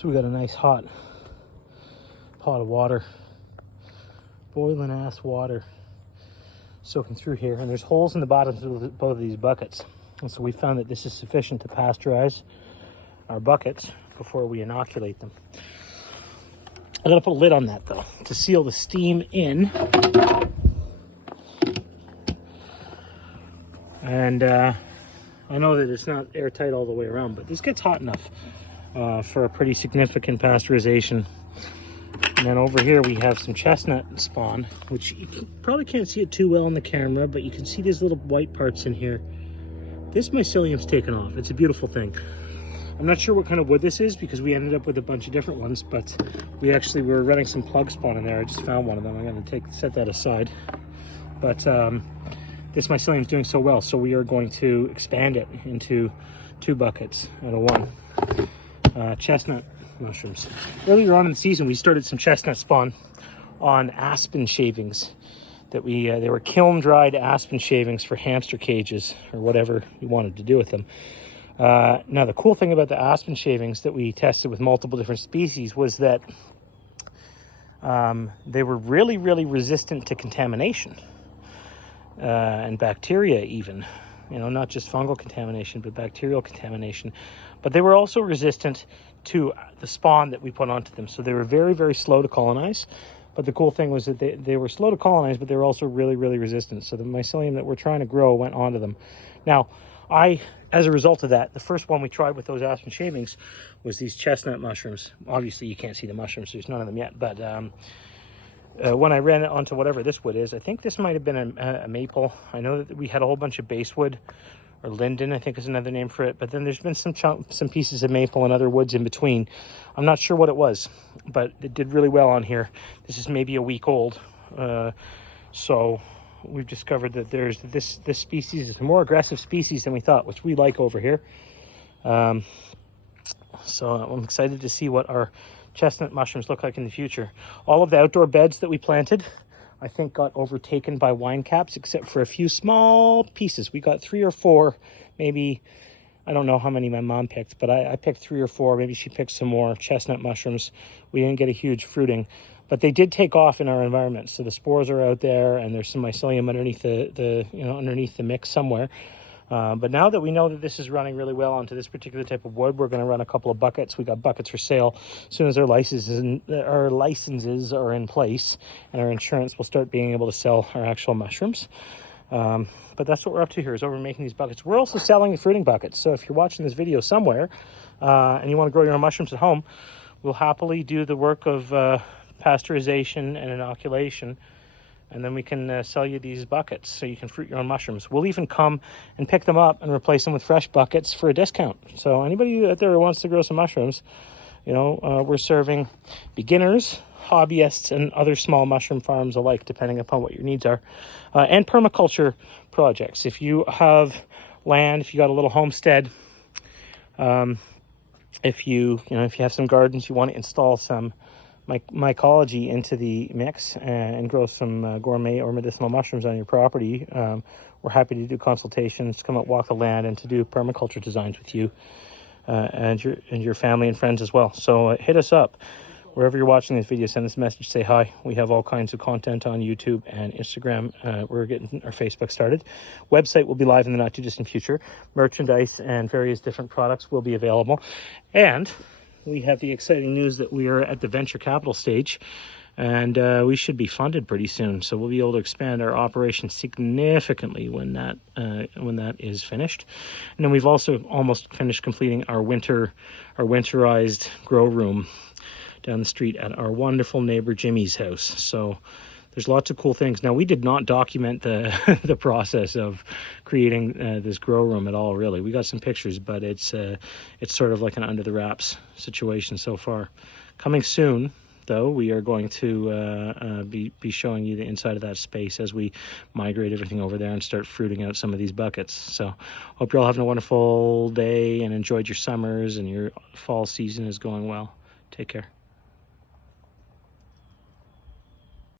So we got a nice hot pot of water, boiling ass water soaking through here, and there's holes in the bottoms of both of these buckets. And so we found that this is sufficient to pasteurize our buckets before we inoculate them. I gotta put a lid on that though to seal the steam in. And I know that it's not airtight all the way around, but this gets hot enough for a pretty significant pasteurization. And then over here we have some chestnut spawn, which you probably can't see it too well in the camera, but you can see these little white parts in here. This mycelium's taken off. It's a beautiful thing. I'm not sure what kind of wood this is because we ended up with a bunch of different ones, but we were running some plug spawn in there. I just found one of them. I'm going to set that aside. But this mycelium is doing so well, so we are going to expand it into 2 buckets out of 1. Chestnut mushrooms. Earlier on in the season, we started some chestnut spawn on aspen shavings that they were kiln dried aspen shavings for hamster cages or whatever you wanted to do with them. Now the cool thing about the aspen shavings that we tested with multiple different species was that they were really, really resistant to contamination and bacteria even, not just fungal contamination, but bacterial contamination. But they were also resistant to the spawn that we put onto them. So they were very, very slow to colonize. But the cool thing was that they were slow to colonize, but they were also really, really resistant. So the mycelium that we're trying to grow went onto them. Now, as a result of that, the first one we tried with those aspen shavings was these chestnut mushrooms. Obviously, you can't see the mushrooms, so there's none of them yet. But when I ran it onto whatever this wood is, I think this might have been a maple. I know that we had a whole bunch of basswood, or linden, I think is another name for it. But then there's been some pieces of maple and other woods in between. I'm not sure what it was, but it did really well on here. This is maybe a week old. So we've discovered that there's this species is a more aggressive species than we thought, which we like over here. So I'm excited to see what our chestnut mushrooms look like in the future. All of the outdoor beds that we planted, I think, got overtaken by wine caps, except for a few small pieces. We got 3 or 4, maybe. I don't know how many my mom picked, but I picked 3 or 4. Maybe she picked some more chestnut mushrooms. We didn't get a huge fruiting, but they did take off in our environment. So the spores are out there, and there's some mycelium underneath underneath the mix somewhere. But now that we know that this is running really well onto this particular type of wood, we're going to run a couple of buckets. We got buckets for sale. As soon as our licenses are in place and our insurance will start being able to sell our actual mushrooms. But that's what we're up to here, is over making these buckets. We're also selling the fruiting buckets. So if you're watching this video somewhere and you want to grow your own mushrooms at home, we'll happily do the work of pasteurization and inoculation. And then we can sell you these buckets so you can fruit your own mushrooms. We'll even come and pick them up and replace them with fresh buckets for a discount. So anybody out there who wants to grow some mushrooms, we're serving beginners, hobbyists, and other small mushroom farms alike, depending upon what your needs are. And permaculture projects. If you have land, if you got a little homestead, if you have some gardens, you want to install some mycology into the mix and grow some gourmet or medicinal mushrooms on your property, we're happy to do consultations, come out, walk the land, and to do permaculture designs with you and your family and friends as well. So hit us up wherever you're watching this video. Send us a message, say hi. We have all kinds of content on YouTube and Instagram. We're getting our Facebook started. Website will be live in the not too distant future. Merchandise and various different products will be available. And we have the exciting news that we are at the venture capital stage, and we should be funded pretty soon. So we'll be able to expand our operation significantly when that is finished. And then we've also almost finished completing our winterized grow room down the street at our wonderful neighbor Jimmy's house. So there's lots of cool things. Now, we did not document the the process of creating this grow room at all, really. We got some pictures, but it's sort of like an under the wraps situation so far. Coming soon, though, we are going to be showing you the inside of that space as we migrate everything over there and start fruiting out some of these buckets. So hope you're all having a wonderful day and enjoyed your summers and your fall season is going well. Take care.